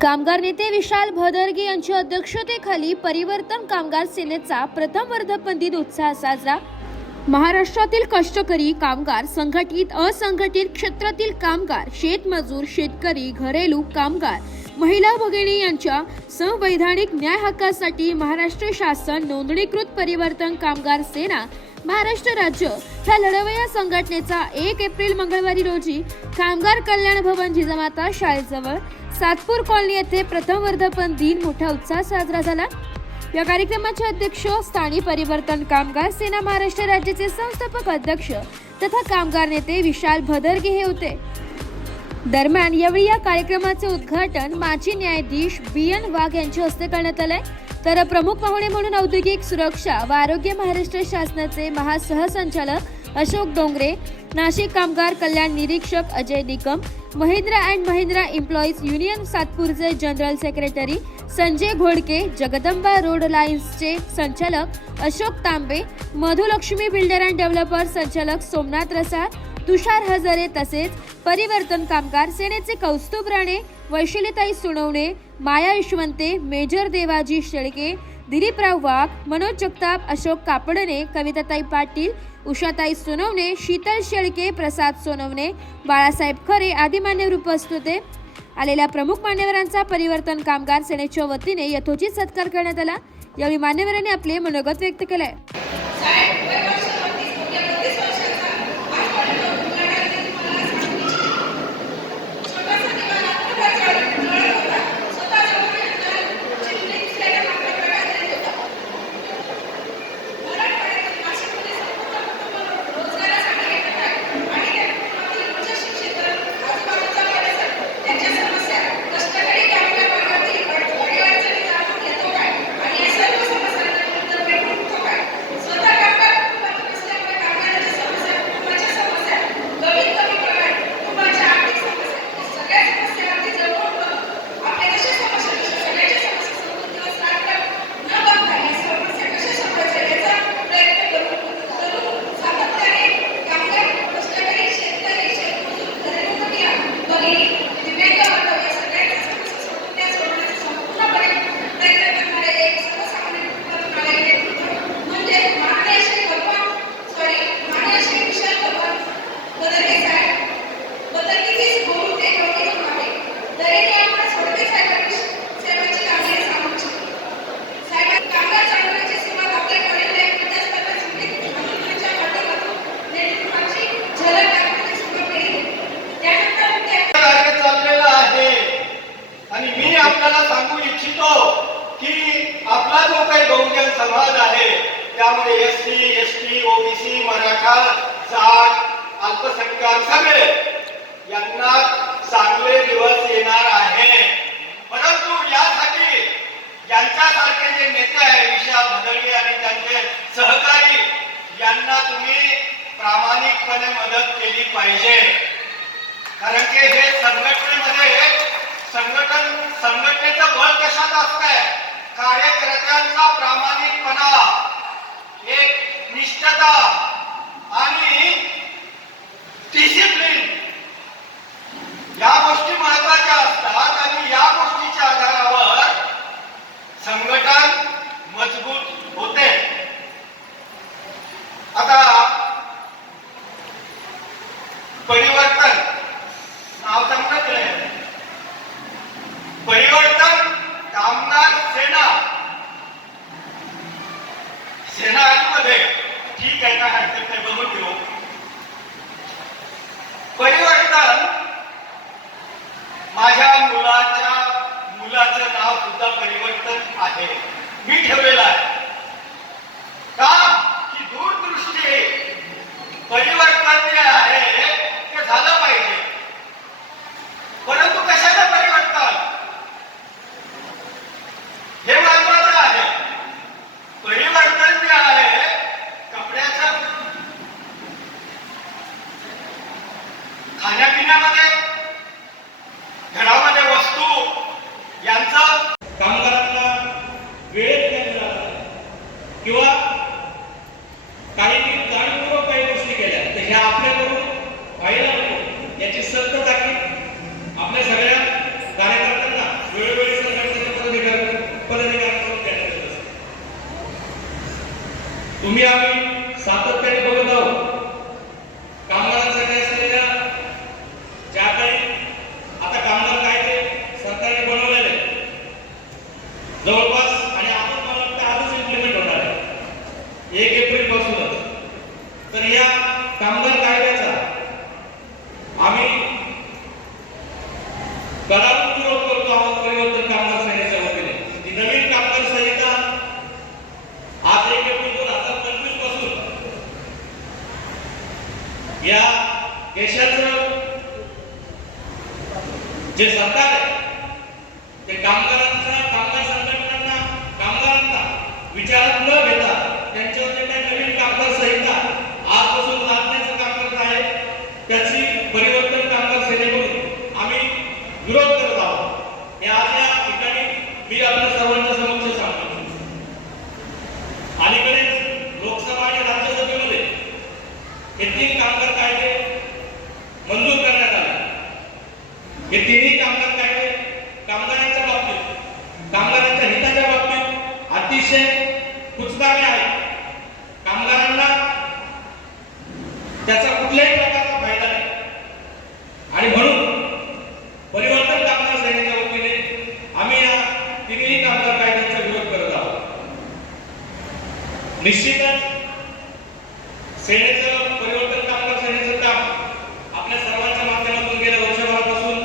कामगार नेते विशाल भदरगे यांच्या अध्यक्षतेखाली परिवर्तन कामगार सेनेचा प्रथम वर्धापन दिन उत्साहात साजरा। महाराष्ट्रातील कष्टकरी कामगार, संघटित असंघटित क्षेत्रातील कामगार, शेतमजूर, शेतकरी, घरेलू कामगार, महिला भगिनी यांच्या संवैधानिक न्याय हक्कासाठी महाराष्ट्र शासन नोंदणीकृत परिवर्तन कामगार सेना महाराष्ट्र राज्य ह्या लढवय्या संघटनेचा 1 एप्रिल मंगळवारी रोजी कामगार कल्याण भवन जिजामाता शाळेजवळ सातपूर कॉलनी येथे प्रथम वर्धापन दिन मोठ्या उत्साहात साजरा झाला। या कार्यक्रमाचे अध्यक्ष स्थानिक परिवर्तन कामगार सेना महाराष्ट्र राज्याचे संस्थापक अध्यक्ष तथा कामगार नेते विशाल भदरगे हे होते। दरम्यान यावेळी या कार्यक्रमाचे उद्घाटन माजी न्यायाधीश BN वाघ यांच्या हस्ते करण्यात आले। तर प्रमुख पाहुणे म्हणून औद्योगिक सुरक्षा व आरोग्य महाराष्ट्र शासनाचे महासहसंचालक अशोक डोंगरे, नाशिक कामगार कल्याण निरीक्षक Ajay Nikam, Mahindra and Mahindra employees union सातपूरचे general secretary Sanjay Ghodke, Jagdamba road लाईन्सचे संचालक Ashok Tambe, Madhulakshmi builder and developer संचालक सोमनाथ रसाळ, तुषार हजारे तसेच परिवर्तन कामगार सेनेचे कौस्तुभ राणे, वैशालीताई सुनवणे, माया यशवंते, मेजर देवाजी शेळके, दिलीपराव वाघ, मनोज जगताप, अशोक कापडणे, कविताताई पाटील, उषाताई सोनवणे, शीतल शेळके, प्रसाद सोनवणे, बाळासाहेब खरे आदी मान्यवर उपस्थित होते। आलेल्या प्रमुख मान्यवरांचा परिवर्तन कामगार सेनेच्या वतीने यथोचित सत्कार करण्यात आला। यावेळी मान्यवरांनी आपले मनोगत व्यक्त केले। आपल्याला सांगू इच्छितो की आपला जो काही बहुजन समाज आहे त्यामध्ये SC, ST, OBC, Maratha, Jat, अल्पसंख्याक सगळे यांना चांगले दिवस येणार आहे। परंतु यासाठी यांच्यासारखे जे नेते आहे विशाल भदरगे आणि त्यांचे सहकारी यांना तुम्ही प्रामाणिकपणे मदत केली पाहिजे। कारण की हे संघटनेमध्ये संघटनेचं बळ कशात असतंय? कार्यकर्त्यांचा प्रामाणिकपणा, एक निष्ठता आणि डिसिप्लिन या गोष्टी महत्त्वाच्या असतात आणि या गोष्टीच्या आधारावर संघटन मजबूत होते। आता परिवर्तन नाव चांगलं दिलंय, परिवर्तन कामगार सेना मध्ये ठीक आहे का हरकत नाही, बघून घेऊ। परिवर्तन माझ्या मुलाचं नाव सुद्धा परिवर्तन आहे, मी ठेवलेलं आहे का की दूरदृष्टी परिवर्तन जे आहे ते झालं पाहिजे। परंतु कशाचं परिवर्तन हे महत्वाचं आहे। परिवर्तन जे आहे कपड्याचं, खाण्यापिण्यामध्ये, घरामध्ये वस्तू यांचं कामगारांना वेळेत द्यायला किंवा काही जाणीवपूर्वक काही गोष्टी केल्या तर ह्या आपल्याकडून व्हायला नको याची सक्त ताकीद आपल्या सगळ्या कार्यकर्त्यांना वेळ तुम्ही आम्ही सातत्याने बघत आहोत कामगारांसाठी असलेल्या ज्या काही आता कामगार कायदे सरकारने बनवलेले जवळपास आणि आपण मला वाटतं आजच इम्प्लिमेंट होणार आहे 1 एप्रिल पासूनच. तर या कामगार कायद्याचा आम्ही कडाडून विरोध करतो आहोत परिवर्तन कामगार सेनेच्या वतीने. ती नवीन कामगार संहिता आज 1 एप्रिल 2025 पासून या देशाचं जे सरकार आहे ते कामगार संघटनांना कामगारांना विचारात न घेता त्यांच्यावर जे काही नवीन कामगार संहिता आजपासून लादण्याचं काम करत आहे त्याची परिवर्तन कामगार सेनेकडून आम्ही विरोध करत आहोत. हे आज या ठिकाणी मी आपल्या सर्वांच्या समक्ष सांगतो. अलीकडेच लोकसभा आणि राज्यसभेमध्ये हे 3 कामगार कायदे मंजूर करण्यात आले. हे 3ही कामगार कायदे कामगारांच्या बाबतीत कामगारांच्या हिताच्या बाबतीत अतिशय कुचकामी आहेत. कामगारांना त्याचा कुठल्याही प्रकारचा फायदा नाही आणि म्हणून परिवर्तन कामगार सेनेच्या वतीने आम्ही या 3ही कामगार कायद्यांचा विरोध करत आहोत. निश्चितच सेनेचं परिवर्तन कामगार सेनेचं काम आपल्या सर्वांच्या माध्यमातून गेल्या वर्षभरापासून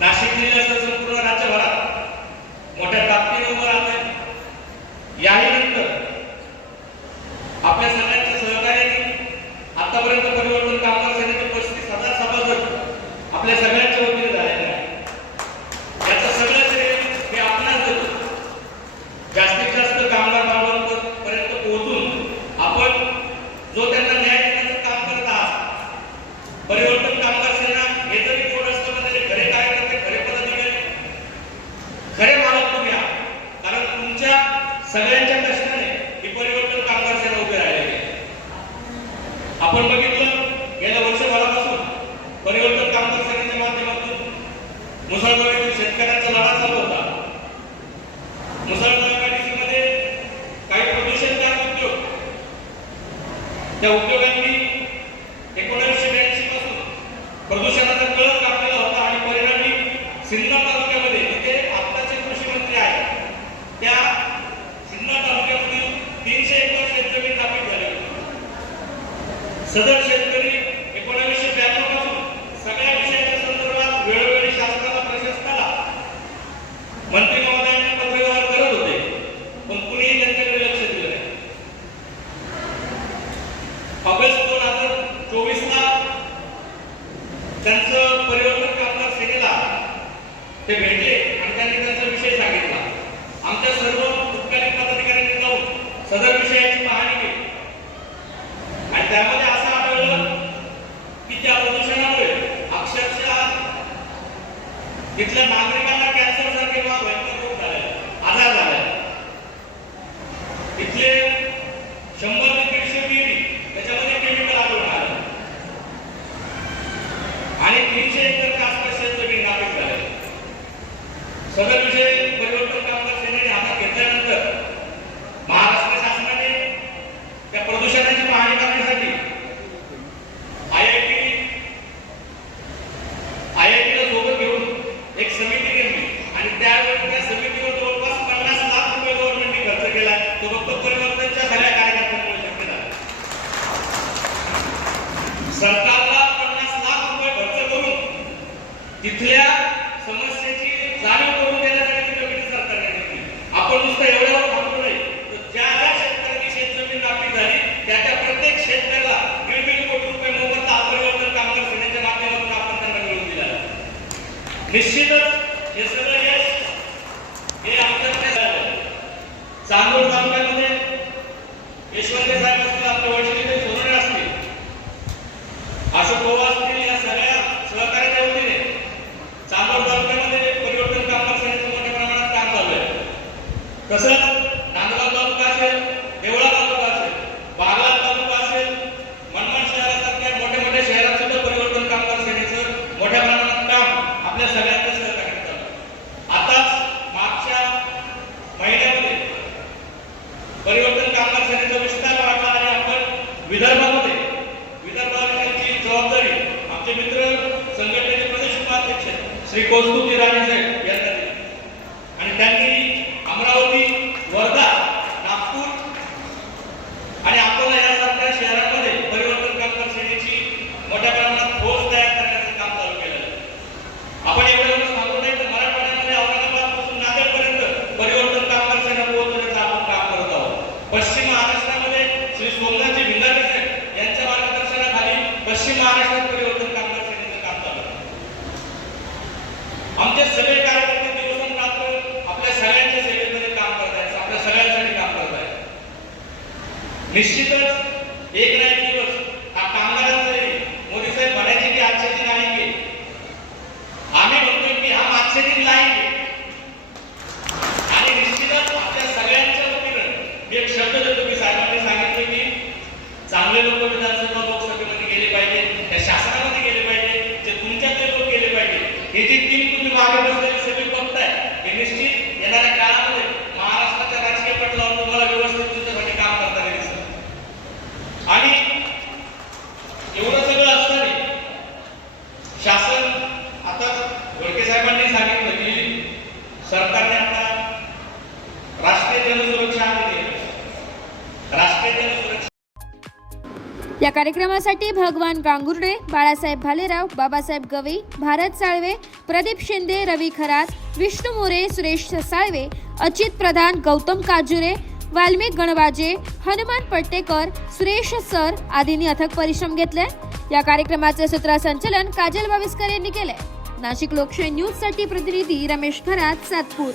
नाशिक जिल्ह्यासह संपूर्ण राज्यभरात मोठ्या ताकदीने उभं राहत आहे. याही नंतर आपल्या सगळ्यांच्या सहकार्याने आतापर्यंत परिवर्तन कामगार सेनेचे 35,000 सभासद आपल्या सगळ्यांच्या वतीने झालेले आहे. याचं सगळं श्रेय हे आपणास देतो. जास्तीत जास्त कामगार बांधवांपर्यंत पोहोचून आपण जो त्यांना न्याय देण्याचं काम करत आहात परिवर्तन कामगार सेना हे जरी कोण असलं म्हणजे खरे कार्यकर्ते खरे पदाधिकारी खरे मालक तुम्ही आहात. कारण तुमच्या सगळ्यांच्या कष्टाने ही परिवर्तन कामगार सेना उभी राहिलेली आहे. आपण बघितलं गेल्या वर्षभरापासून परिवर्तन कामगार सेनेच्या माध्यमातून मुसळधार शेतकऱ्यांचा लढा चालू होता. मुसळधार मध्ये काही प्रदूषणकारी उद्योग त्या उद्योगांनी 1982 पासून प्रदूषणाचा कळस कापलेला होता आणि परिणामी सिन्नर तालुक्यामध्ये जिथे आत्ताचे कृषी मंत्री आहेत त्या सिन्नर तालुक्यामधील 300 एकर शेतजमीन नापीक झाली होती. सदर शेतकरी 1992 पासून सगळ्या विषयाच्या संदर्भात वेळोवेळी शासनाला प्रशासनाला मंत्री महोदयांना पत्रव्यवहार करत होते पण कुणीही त्यांच्याकडे लक्ष दिलं नाही. ऑगस्ट 2024 ला त्यांचं परिवर्तन कामगार सेनेला ते भेटले आणि त्यांनी त्यांचा विषय सांगितला. आमच्या सर्व तत्कालीन पदाधिकाऱ्यांनी जाऊन सदर विषयाची पाहणी केली आणि त्यामध्ये असं आढळलं की त्या प्रदूषणामुळे अक्षरशः तिथल्या नागरिकांना कॅन्सर सारखे भयंकर रोग झाले आजार झाले. तिथले 100 ते 150 विहिरी त्याच्यामध्ये केमिकल आढळून आले आणि 300 एकरच्या आसपास शेतजमीन नापीक झाले. सदर विषय परिवर्तन कामगार सेनेने हातात घेतल्यानंतर महाराष्ट्र शासनाने त्या प्रदूषणाची पाहणी करण्यासाठी आयआयटीला सोबत घेऊन एक समिती केली आणि त्यावेळी त्या समितीवर जवळपास 50 लाख रुपये गव्हर्नमेंटने खर्च केला. तो फक्त परिवर्तनच्या सगळ्या कार्यक्रमांमुळे शक्य झाला. सरकारला 50 लाख रुपये खर्च करून तिथल्या समस्येची जाणीव करून देण्यासाठी ती कमिटी सरकारने नेमली. आपण नुसतं एवढ्यावर थांबलो नाही तर ज्या ज्या शेतकऱ्यांची शेतजमीन नापीक झाली त्या त्या प्रत्येक शेतकऱ्याला 1.5 कोटी रुपये मोबदला परिवर्तन कामगार सेनेच्या माध्यमातून आपण त्यांना मिळवून दिला. निश्चितच हे सगळं यश हे आमच्याकडे चांदोड तालुक्यामध्ये यशवंत साहेब असतील आपले वडील सोनवणे असतील अशोक पवार असतील या सगळ्या सहकार्याच्या वतीने चांदोड तालुक्यामध्ये परिवर्तन कामगार सेनेचं मोठ्या प्रमाणात काम चालू आहे. तसंच नांदगाव तालुका असेल देवळा तालुका असेल बागलाण तालुका असेल मनमाड शहरासारख्या मोठ्या मोठ्या शहरात सुद्धा परिवर्तन कामगार सेनेचं मोठ्या प्रमाणात काम आपल्या सगळ्यांच्या सहकार्यात चालू. आताच मागच्या महिन्यामध्ये संघटनेचे प्रदेश उपाध्यक्ष श्री कौस्तुभ राणे साहेब यांना दिली आणि त्यांनी अमरावती, वर्धा, नागपूर आणि अकोला यासारख्या शहरांमध्ये परिवर्तन कामगार सेनेची मोठ्या प्रमाणात फौज तयार करण्याचं काम चालू केलं आहे. आपण एवढं सांगू नये तर मराठवाड्यामध्ये औरंगाबादपासून नांदेडपर्यंत परिवर्तन कामगार सेना पोहोचवण्याचं आपण काम करत आहोत. पश्चिम महाराष्ट्रामध्ये श्री सोमनाथजी भिंगारे साहेब यांच्या मार्गदर्शनाखाली पश्चिम महाराष्ट्रात परिवर्तन कामगार सेनेचं काम चालू आहे. आमचे सगळे कार्यकर्ते दिवसरात्र आपल्या सगळ्यांच्या सेवेमध्ये काम करत आहेत, आपल्या सगळ्यांसाठी काम करत आहेत. निश्चितच एक ना एक दिवस हा कामगारांचा मोदी साहेब म्हणायचे की आजचे दिन आएंगे, आम्ही म्हणतोय की हम आजचे दिन लाएंगे. आणि निश्चितच आपल्या सगळ्यांच्या वतीनं मी एक शब्द देतो की साहेबांनी सांगितलं की चांगले लोक विधानसभा लोकसभेमध्ये गेले पाहिजे, त्या शासनामध्ये गेले पाहिजे, ते तुमच्यातले लोक गेले पाहिजे. हे जे तीन तुम्ही मागे बसलेले सगळे बघताय हे निश्चित येणाऱ्या काळामध्ये महाराष्ट्राच्या राजकीय पटलावर तुम्हाला व्यवस्थित तुमच्यासाठी काम करताना दिसतं. आणि एवढं सगळं असताना शासन आता गोडके साहेबांनी सांगितलं की सरकारने आता राष्ट्रीय जनसुरक्षा आणली आहे. राष्ट्रीय जनसुरक्षा या कार्यक्रमासाठी भगवान गांगुर्डे, बाळासाहेब भालेराव, बाबासाहेब गवई, भारत साळवे, प्रदीप शिंदे, रवी खरात, विष्णू मोरे, सुरेश साळवे, अचित प्रधान, गौतम काजुरे, वाल्मिक गणवाजे, हनुमान पट्टेकर, सुरेश सर आदींनी अथक परिश्रम घेतले. या कार्यक्रमाचे सूत्रसंचालन काजल बाविस्कर यांनी केले. नाशिक लोकशाही न्यूज साठी प्रतिनिधी रमेश खरात, सातपूर.